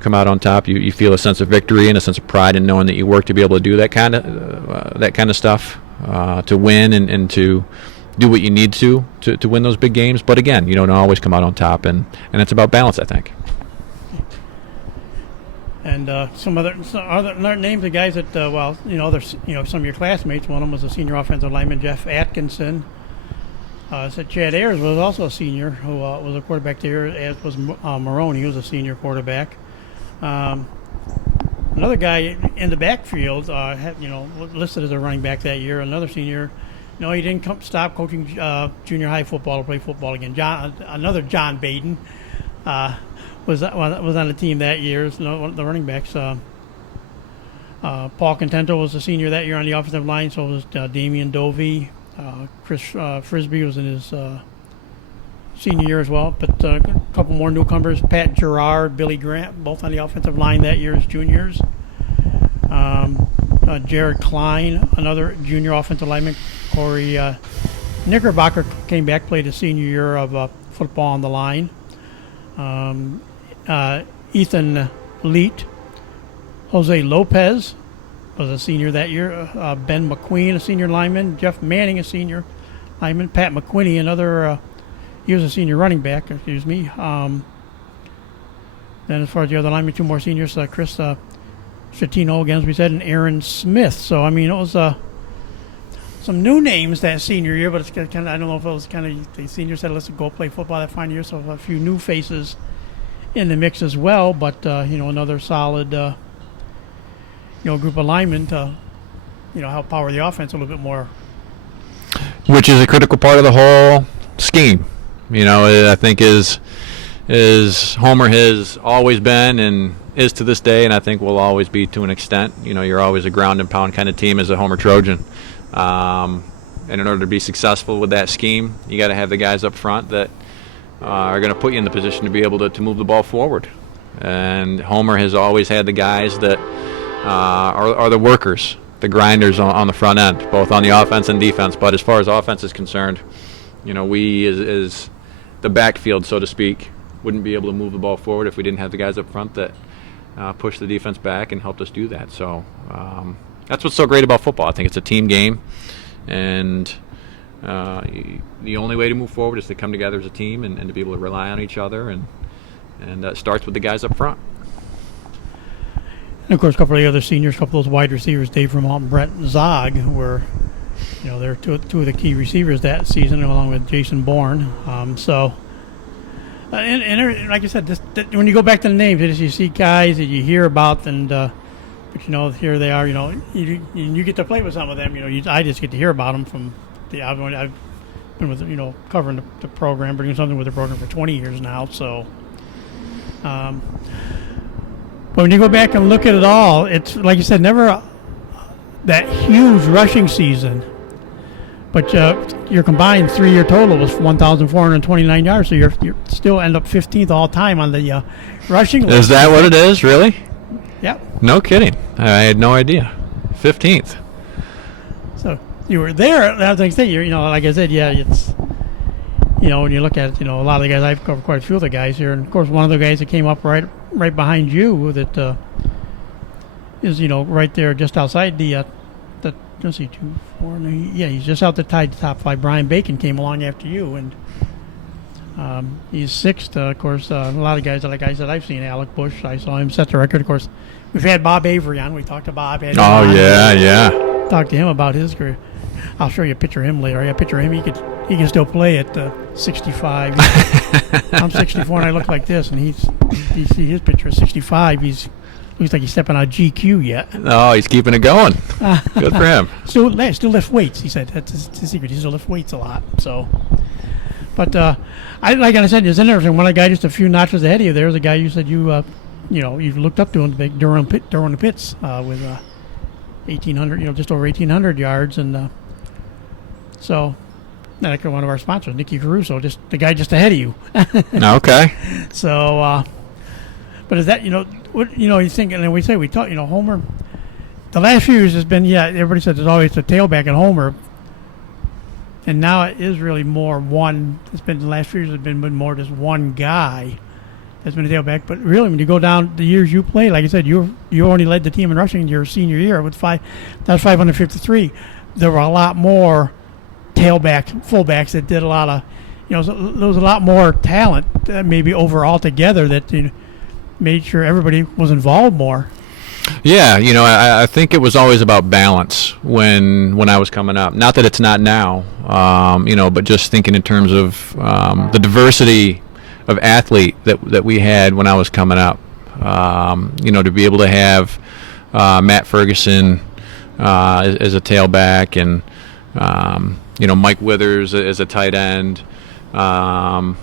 come out on top, you feel a sense of victory and a sense of pride in knowing that you work to be able to do that kind of stuff, to win and to do what you need to win those big games. But again, you don't always come out on top, and it's about balance, I think. And some other names of guys that some of your classmates. One of them was a senior offensive lineman, Jeff Atkinson. Said Chad Ayers was also a senior who was a quarterback there, as was Marone. He was a senior quarterback. Another guy in the backfield, listed as a running back that year. Another senior. No, he didn't stop coaching junior high football to play football again. Another John Baden was on the team that year. One of the running backs. Paul Contento was a senior that year on the offensive line. So was Damian Dovey. Chris Frisbee was in his senior year as well. But a couple more newcomers: Pat Gerard, Billy Grant, both on the offensive line that year as juniors. Jared Klein, another junior offensive lineman. Corey Knickerbocker came back, played a senior year of football on the line. Ethan Leet. Jose Lopez was a senior that year. Ben McQueen, a senior lineman. Jeff Manning, a senior lineman. Pat McQuinney, another, he was a senior running back, excuse me. Then as far as the other linemen, two more seniors, Chris Chatino, again, as we said, and Aaron Smith. So, it was some new names that senior year, but it's kind of, I don't know if it was kind of the seniors said, let's go play football that final year. So a few new faces in the mix as well, but another solid group of linemen to help power the offense a little bit more, which is a critical part of the whole scheme. I think is Homer has always been and is to this day, and I think will always be to an extent. You're always a ground and pound kind of team as a Homer Trojan. And in order to be successful with that scheme, you got to have the guys up front that are going to put you in the position to be able to move the ball forward. And Homer has always had the guys that are the workers, the grinders on the front end, both on the offense and defense. But as far as offense is concerned, we as the backfield, so to speak, wouldn't be able to move the ball forward if we didn't have the guys up front that pushed the defense back and helped us do that. So that's what's so great about football. I think it's a team game, and the only way to move forward is to come together as a team and to be able to rely on each other, and it starts with the guys up front. And of course, a couple of the other seniors, a couple of those wide receivers, Dave Vermont and Brent Zog, were, they're two of the key receivers that season, along with Jason Bourne. And like I said, when you go back to the names, you see guys that you hear about, and but here they are. You get to play with some of them. I just get to hear about them from I've been with covering the program, doing something with the program for 20 years now. So, but when you go back and look at it all, it's like you said, never that huge rushing season. But your combined 3-year total was 1,429 yards, so you're still end up 15th all time on the rushing list. Is that what it is, really? Yep. No kidding. I had no idea. 15th. So you were there. That's like I say. Like I said, yeah, it's when you look at it, a lot of the guys, I've covered quite a few of the guys here, and of course one of the guys that came up right behind you that is right there just outside the. Let's see, 2, 4. He's just out the tied top 5. Brian Bacon came along after you, and he's 6th. Of course, a lot of guys, like I said, I've seen Alec Bush. I saw him set the record. Of course, we've had Bob Avery on. We talked to Bob. Yeah. Talked to him about his career. I'll show you a picture of him later. I picture him. He can still play at 65. I'm 64 and I look like this, and you see his picture at 65. Looks like he's stepping on GQ yet. Oh, he's keeping it going. Good for him. Still lift weights, he said. That's his secret. He still lifts weights a lot. So, but like I said, it's interesting. One of the guys just a few notches ahead of you. There's a guy you said you looked up to him, big Durham Pitts with 1,800, just over 1,800 yards, and so. Like one of our sponsors, Nicky Caruso, just the guy just ahead of you. Okay. So, but is that what you think? And we talk, Homer. The last few years has been everybody says there's always a tailback at Homer, and now it is really more one. It's been the last few years has been more just one guy that's been a tailback. But really, when you go down the years you played, like I said, you only led the team in rushing your senior year with 5. That was 553. There were a lot more fullbacks that did a lot of, there was a lot more talent maybe overall together that made sure everybody was involved more. Yeah, I think it was always about balance when I was coming up. Not that it's not now, but just thinking in terms of the diversity of athlete that we had when I was coming up. To be able to have Matt Ferguson as a tailback, and Mike Withers as a tight end, Matt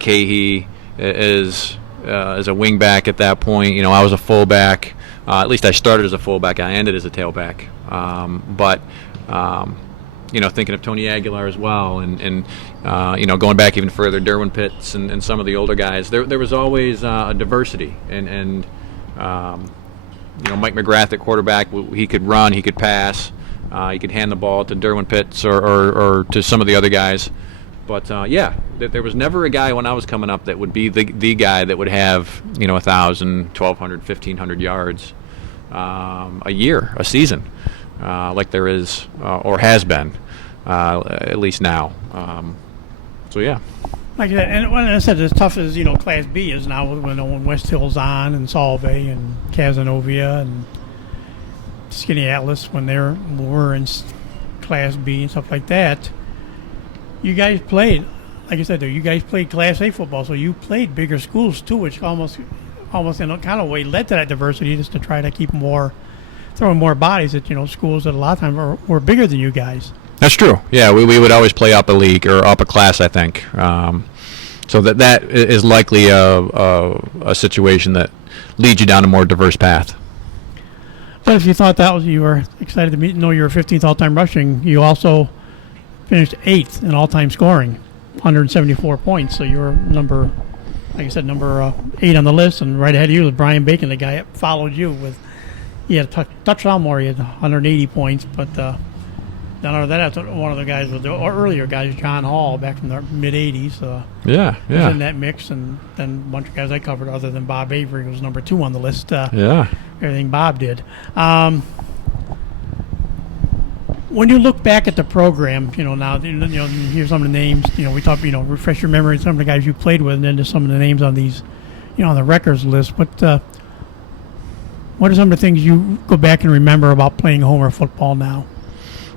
Cahey as a wingback at that point. I was a fullback. At least I started as a fullback. I ended as a tailback. But thinking of Tony Aguilar as well, and going back even further, Derwin Pitts and some of the older guys. There was always a diversity, and Mike McGrath at quarterback. He could run, he could pass. You could hand the ball to Derwin Pitts or to some of the other guys. But, there was never a guy when I was coming up that would be the guy that would have, 1,000, 1,200, 1,500 yards a year, a season, like there is or has been, at least now. Yeah. Like that, and when I said as tough as, Class B is now when West Hill's on, and Solvay and Casanova and Skinny Atlas when they were in Class B and stuff like that. You guys played, like I said, you guys played Class A football, so you played bigger schools too, which almost in a kind of way led to that diversity, just to try to keep throwing more bodies at schools that a lot of times were bigger than you guys. That's true. Yeah, we would always play up a league or up a class, I think. So that is likely a situation that leads you down a more diverse path. But if you thought you were excited to know you were 15th all-time rushing, you also finished 8th in all-time scoring, 174 points. So you're number, like I said, number 8 on the list, and right ahead of you was Brian Bacon, the guy that followed you with. He had a touchdown more. He had 180 points, but then after that, one of the guys was the earlier guys, John Hall, back from the mid '80s. Was in that mix, and then a bunch of guys I covered, other than Bob Avery, who was number 2 on the list. Everything Bob did. When you look back at the program, now you hear some of the names. We talk, refresh your memory of some of the guys you played with, and then just some of the names on these, on the records list. What are some of the things you go back and remember about playing Homer football now?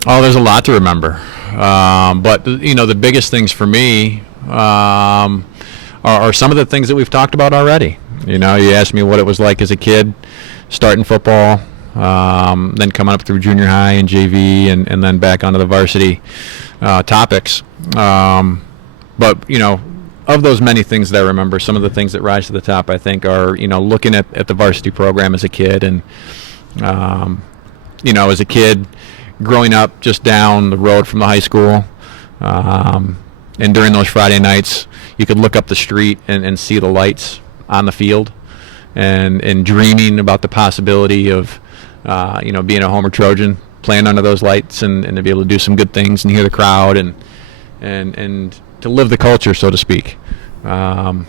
Oh, there's a lot to remember. But the biggest things for me are some of the things that we've talked about already. You asked me what it was like as a kid, starting football. Then coming up through junior high and JV, and then back onto the varsity topics. But of those many things that I remember, some of the things that rise to the top, I think, are looking at the varsity program as a kid, and as a kid growing up just down the road from the high school, and during those Friday nights, you could look up the street and see the lights on the field, and dreaming about the possibility of being a Homer Trojan, playing under those lights, and to be able to do some good things and hear the crowd and to live the culture, so to speak. And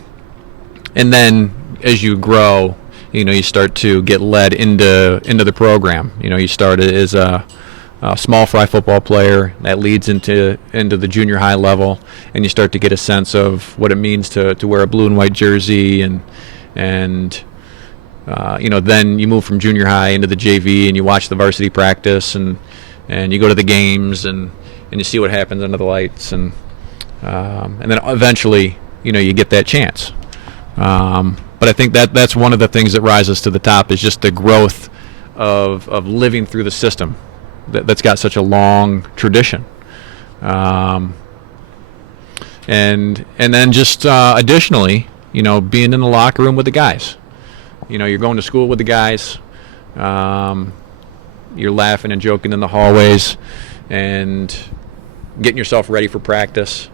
then as you grow, you start to get led into the program. You start as a small fry football player that leads into the junior high level, and you start to get a sense of what it means to wear a blue and white jersey, and then you move from junior high into the JV, and you watch the varsity practice, and you go to the games, and you see what happens under the lights, and then eventually, you get that chance. But I think that's one of the things that rises to the top, is just the growth of living through the system that's got such a long tradition. And then just additionally, being in the locker room with the guys. You're going to school with the guys. You're laughing and joking in the hallways, and getting yourself ready for practice.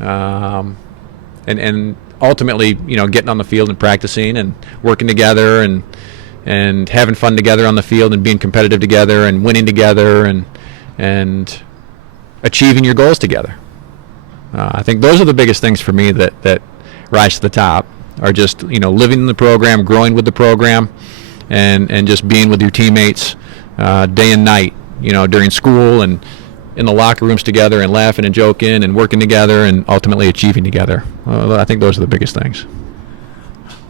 And ultimately, getting on the field and practicing and working together, and having fun together on the field, and being competitive together, and winning together, and achieving your goals together. I think those are the biggest things for me that rise to the top, are just living in the program, growing with the program, and just being with your teammates day and night, during school and in the locker rooms together, and laughing and joking and working together, and ultimately achieving together. I think those are the biggest things.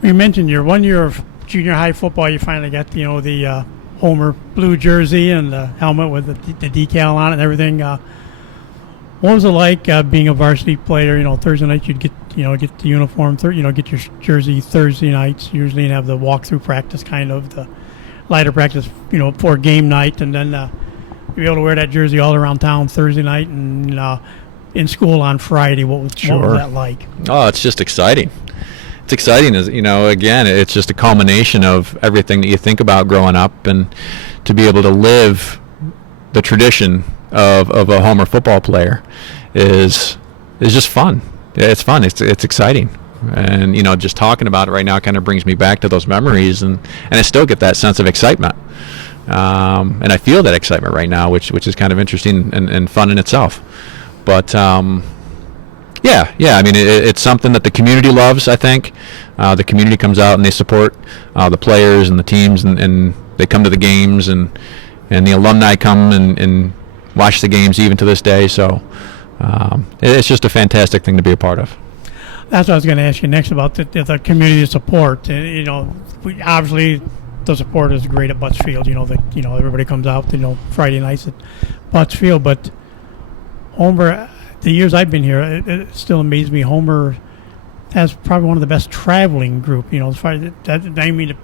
You mentioned your 1 year of junior high football, you finally got the Homer blue jersey and the helmet with the decal on it and everything. What was it like being a varsity player? Thursday night you'd get the uniform. Get your jersey Thursday nights usually, and have the walkthrough practice, kind of the lighter practice, before game night, and then you're able to wear that jersey all around town Thursday night, and in school on Friday. What was that like? Oh, it's just exciting. It's exciting, as again, it's just a culmination of everything that you think about growing up, and to be able to live the tradition of a Homer football player is just fun. It's fun. It's exciting, and just talking about it right now kind of brings me back to those memories, and I still get that sense of excitement, and I feel that excitement right now, which is kind of interesting and fun in itself. But yeah. I mean, it's something that the community loves. I think the community comes out and they support the players and the teams, and they come to the games, and the alumni come and watch the games even to this day. So it's just a fantastic thing to be a part of. That's what I was going to ask you next about the community support. Obviously the support is great at Butts Field. Everybody comes out. Friday nights at Butts Field, but Homer, the years I've been here, it still amazes me. Homer has probably one of the best traveling group. As far as that, I mean, the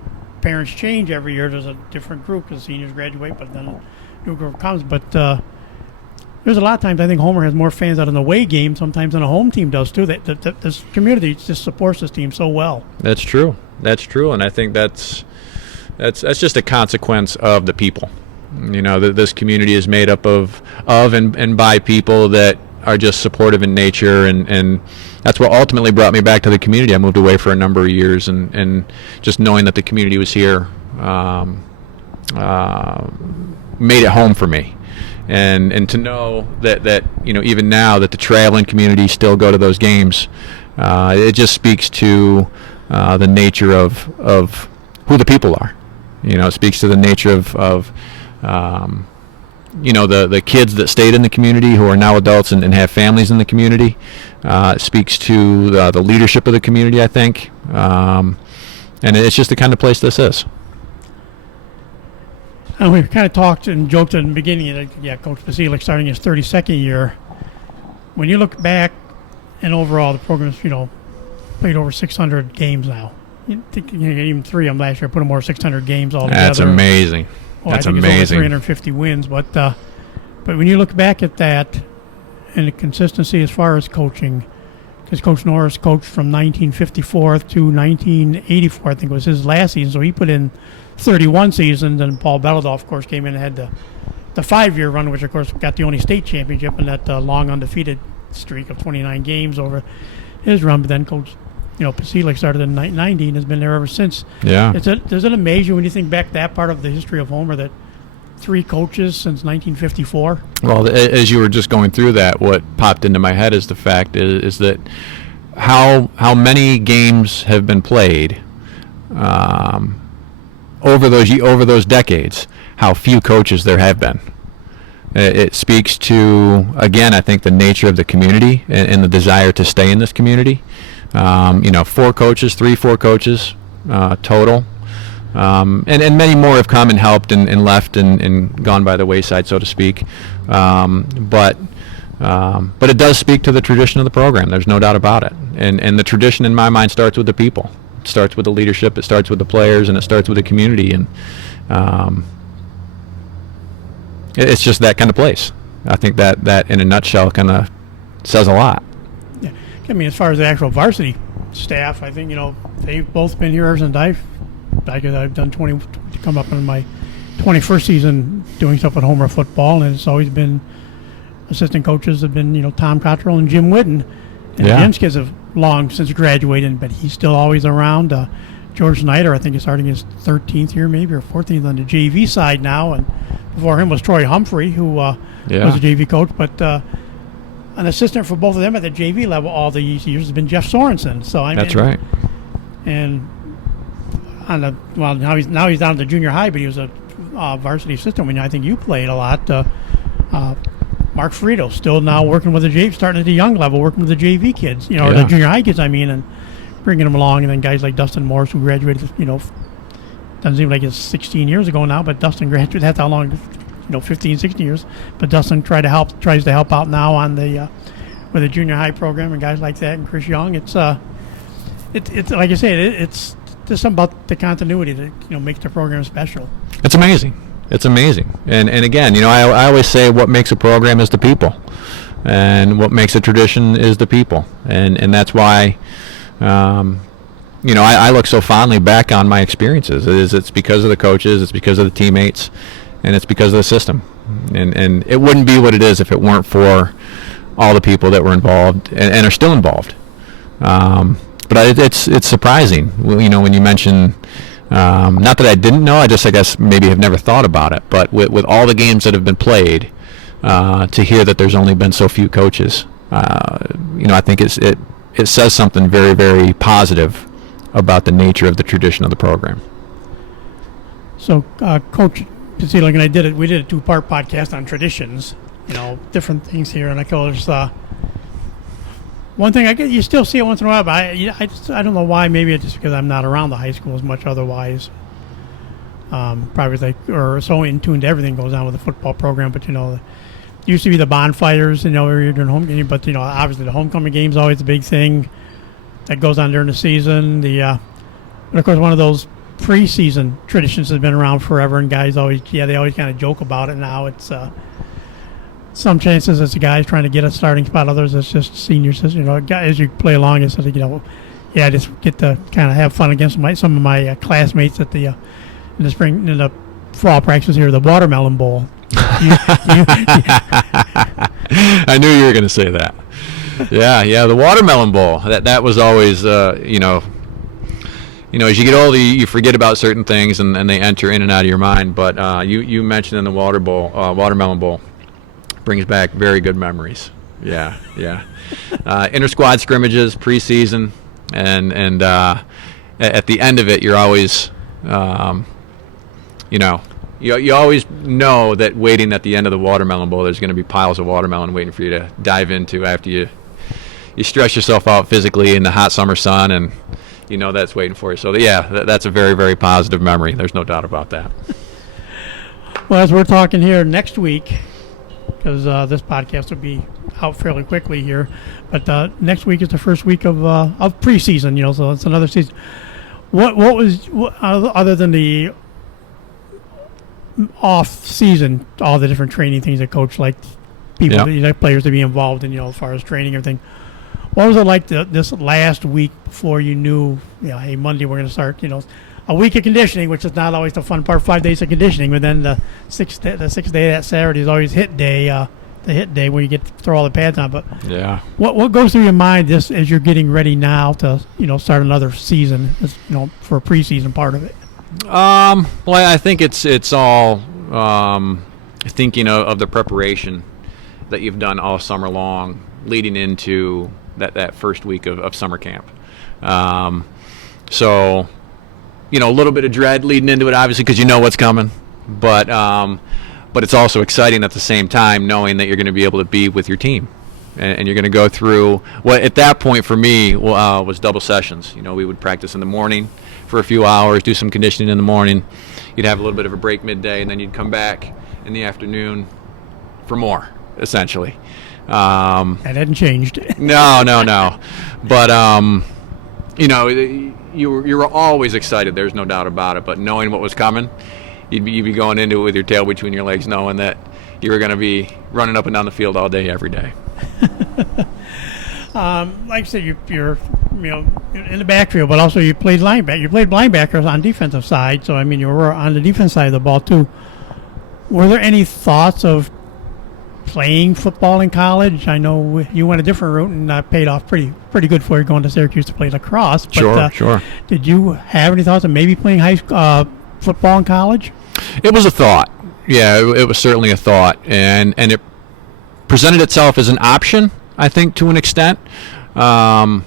parents change every year. There's a different group because seniors graduate, but then a new group comes. But there's a lot of times I think Homer has more fans out in the away game sometimes than a home team does too. That this community just supports this team so well. That's true, and I think that's just a consequence of the people. This community is made up of and by people that are just supportive in nature, and that's what ultimately brought me back to the community. I moved away for a number of years, and just knowing that the community was here made it home for me. And to know that even now that the traveling community still go to those games, it just speaks to the nature of who the people are. It speaks to the nature of the kids that stayed in the community who are now adults and have families in the community. It speaks to the leadership of the community, I think, and it's just the kind of place this is. And we kind of talked and joked in the beginning. Coach Basilic starting his 32nd year. When you look back, and overall the program's played over 600 games now. You think even 3 of them last year put them over 600 games altogether. That's amazing. That's amazing. It's over 350 wins, but when you look back at that and the consistency as far as coaching, because Coach Norris coached from 1954 to 1984, I think was his last season, so he put in 31 seasons, and Paul Belodoff, of course, came in and had the 5-year run, which, of course, got the only state championship in that long undefeated streak of 29 games over his run. But then Coach Basilic started in 1990 and has been there ever since. Yeah. Does it amaze you when you think back that part of the history of Homer, that 3 coaches since 1954? Well, as you were just going through that, what popped into my head is the fact is that how many games have been played over those decades, how few coaches there have been. It speaks to, again, I think the nature of the community and the desire to stay in this community. 4 coaches total. And many more have come and helped and left and gone by the wayside, so to speak. But it does speak to the tradition of the program. There's no doubt about it. And the tradition, in my mind, starts with the people. It starts with the leadership. It starts with the players, and it starts with the community. And it's just that kind of place. I think that in a nutshell kind of says a lot. Yeah. I mean, as far as the actual varsity staff, I think they've both been here since I've done 20 to come up in my 21st season doing stuff with Homer football, and it's always been assistant coaches have been Tom Cottrell and Jim Whitten, and Jim's kids have long since graduated, but he's still always around. George Snyder, I think, is starting his 13th year maybe or 14th on the JV side now, and before him was Troy Humphrey, who was a JV coach, but an assistant for both of them at the JV level all these years has been Jeff Sorensen. So that's right. And now he's down at the junior high, but he was a varsity assistant when I think you played a lot. Mark Frito still now working with the JV, starting at the young level, working with the JV kids, or the junior high kids, and bringing them along. And then guys like Dustin Morris, who graduated, doesn't seem like it's 16 years ago now, but Dustin graduated. That's how long, 15, 16 years. But Dustin tries to help out now on the with the junior high program and guys like that, and Chris Young. It's like I say, it's just something about the continuity that makes the program special. It's amazing. And again, I always say what makes a program is the people, and what makes a tradition is the people, and that's why I look so fondly back on my experiences. It's because of the coaches, it's because of the teammates, and it's because of the system, and it wouldn't be what it is if it weren't for all the people that were involved and are still involved. But it's surprising, when you mention. Not that I didn't know, I guess maybe have never thought about it. But with all the games that have been played, to hear that there's only been so few coaches, I think it says something very, very positive about the nature of the tradition of the program. So, Coach Basilic and we did a 2-part podcast on traditions, different things here, and I call it one thing you still see it once in a while, but I don't know why. Maybe it's just because I'm not around the high school as much. Otherwise, probably or so in tune to everything goes on with the football program. But it used to be the bonfires, where you're doing home game. But obviously the homecoming game is always a big thing that goes on during the season. But of course, one of those preseason traditions has been around forever, and guys always kind of joke about it. Now it's. Some chances it's the guys trying to get a starting spot. Others it's just seniors. As you play along, it's just get to kind of have fun against some of my classmates at in the fall practice here, the Watermelon Bowl. I knew you were going to say that. Yeah, the Watermelon Bowl. That was always, you know, as you get older, you forget about certain things, and they enter in and out of your mind. But you mentioned in the Watermelon Bowl brings back very good memories. Yeah. Inter-squad scrimmages, preseason, and at the end of it, you're always, you always know that waiting at the end of the Watermelon Bowl, there's going to be piles of watermelon waiting for you to dive into after you stress yourself out physically in the hot summer sun, and you know that's waiting for you. So that's a very, very positive memory. There's no doubt about that. Well, as we're talking here next week, because this podcast will be out fairly quickly here, but next week is the first week of preseason. So it's another season. What was other than the off season, all the different training things that coach like people, players to be involved in, as far as training and everything. What was it like this last week before you knew, hey, Monday we're going to start, a week of conditioning, which is not always the fun part, 5 days of conditioning, but then the sixth day, that Saturday is always hit day, the hit day where you get to throw all the pads on. But what goes through your mind just as you're getting ready now to, start another season, for a preseason part of it? Well, I think it's all thinking of the preparation that you've done all summer long, leading into that first week of summer camp. So, a little bit of dread leading into it, obviously, because you know what's coming. But it's also exciting at the same time, knowing that you're going to be able to be with your team. And you're going to go through what at that point for me was double sessions. We would practice in the morning for a few hours, do some conditioning in the morning. You'd have a little bit of a break midday, and then you'd come back in the afternoon for more, essentially. That hadn't changed. No. But you were always excited. There's no doubt about it. But knowing what was coming, you'd be going into it with your tail between your legs, knowing that you were going to be running up and down the field all day, every day. Like I said, you're in the backfield, but also you played linebacker. You played linebackers on defensive side, so you were on the defense side of the ball too. Were there any thoughts of playing football in college? I know you went a different route and paid off pretty good for you going to Syracuse to play lacrosse. But, sure. Did you have any thoughts of maybe playing high school football in college? It was a thought. Yeah, it was certainly a thought, and it presented itself as an option, I think, to an extent. So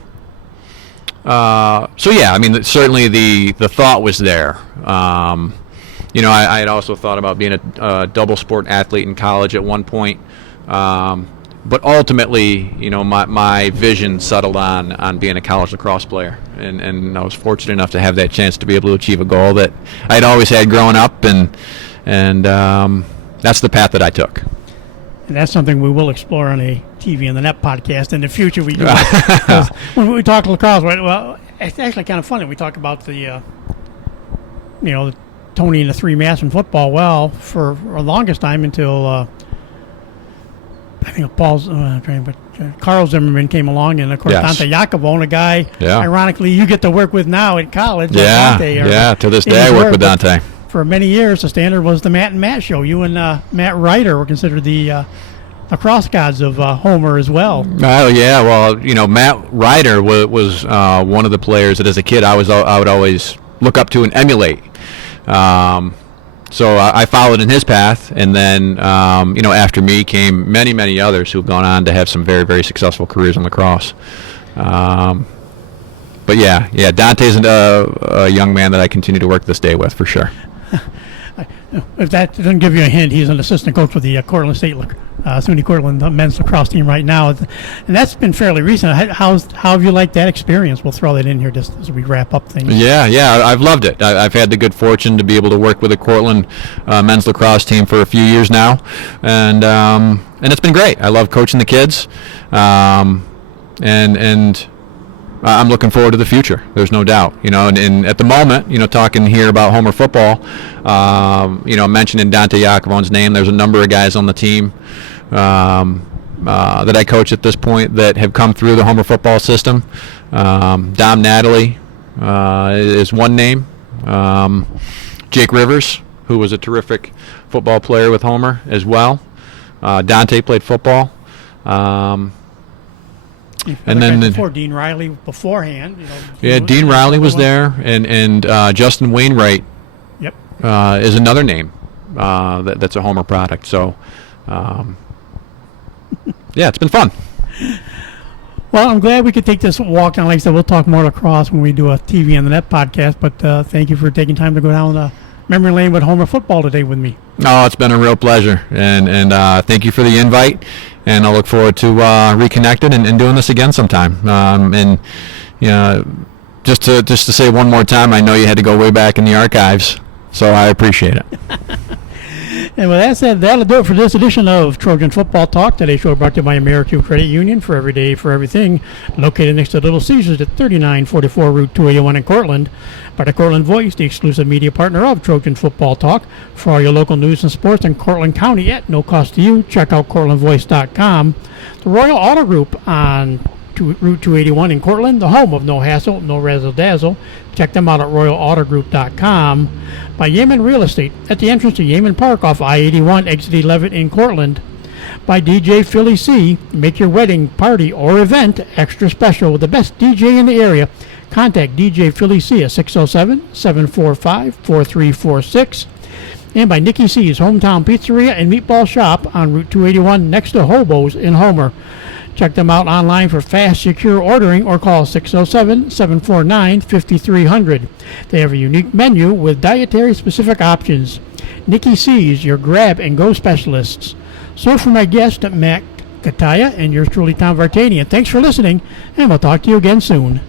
certainly the thought was there. I had also thought about being a double sport athlete in college at one point. But ultimately, my vision settled on being a college lacrosse player. And I was fortunate enough to have that chance to be able to achieve a goal that I'd always had growing up. And that's the path that I took. And that's something we will explore on a TV and the Net podcast in the future. We do. When we talk lacrosse, well, it's actually kind of funny. We talk about the, Tony and the three mass in football. Well, for the longest time until I think Carl Zimmerman came along, and of course Dante Iacovone, a guy, ironically, you get to work with now in college. Dante, to this day I work with Dante. For many years, the standard was the Matt and Matt show. You and Matt Ryder were considered the lacrosse gods of Homer as well. Oh yeah, well, Matt Ryder was one of the players that, as a kid, I would always look up to and emulate. So I followed in his path, and then after me came many, many others who've gone on to have some very, very successful careers in lacrosse. But Dante's a young man that I continue to work this day with, for sure. If that doesn't give you a hint, he's an assistant coach with the Cortland State SUNY Cortland men's lacrosse team right now, and that's been fairly recent. How have you liked that experience? We'll throw that in here just as we wrap up things. Yeah, I've loved it. I've had the good fortune to be able to work with the Cortland men's lacrosse team for a few years now, and it's been great. I love coaching the kids, and I'm looking forward to the future. There's no doubt, and at the moment, talking here about Homer football, mentioning Dante Iacovone's name, there's a number of guys on the team that I coach at this point that have come through the Homer football system. Dom Natalie is one name. Jake Rivers, who was a terrific football player with Homer as well. Dante played football. And then before Dean Riley beforehand, Dean Riley was there, and Justin Wainwright. Yep. Is another name that's a Homer product. So, it's been fun. Well, I'm glad we could take this walk down. Like I said, we'll talk more lacrosse when we do a TV on the Net podcast. But thank you for taking time to go down the memory lane with Homer football today with me. Oh, it's been a real pleasure, and thank you for the invite. And I look forward to reconnecting and doing this again sometime. And just to say one more time, I know you had to go way back in the archives, so I appreciate it. And with that said, that'll do it for this edition of Trojan Football Talk. Today's show brought to you by AmeriCube Credit Union, for every day, for everything. Located next to Little Caesars at 3944 Route 281 in Cortland. By the Cortland Voice, the exclusive media partner of Trojan Football Talk. For all your local news and sports in Cortland County at no cost to you, check out CortlandVoice.com. The Royal Auto Group on Route 281 in Cortland, the home of no hassle, no razzle dazzle. Check them out at RoyalAutoGroup.com. By Yemen Real Estate at the entrance to Yemen Park off I-81, exit 11 in Cortland. By DJ Philly C. Make your wedding, party, or event extra special with the best DJ in the area. Contact DJ Philly C at 607-745-4346. And by Nikki C's Hometown Pizzeria and Meatball Shop on Route 281 next to Hobo's in Homer. Check them out online for fast, secure ordering or call 607-749-5300. They have a unique menu with dietary-specific options. Nikki C's, your grab-and-go specialists. So for my guest, Matt Cutia, and yours truly, Tom Vartanian, thanks for listening, and we'll talk to you again soon.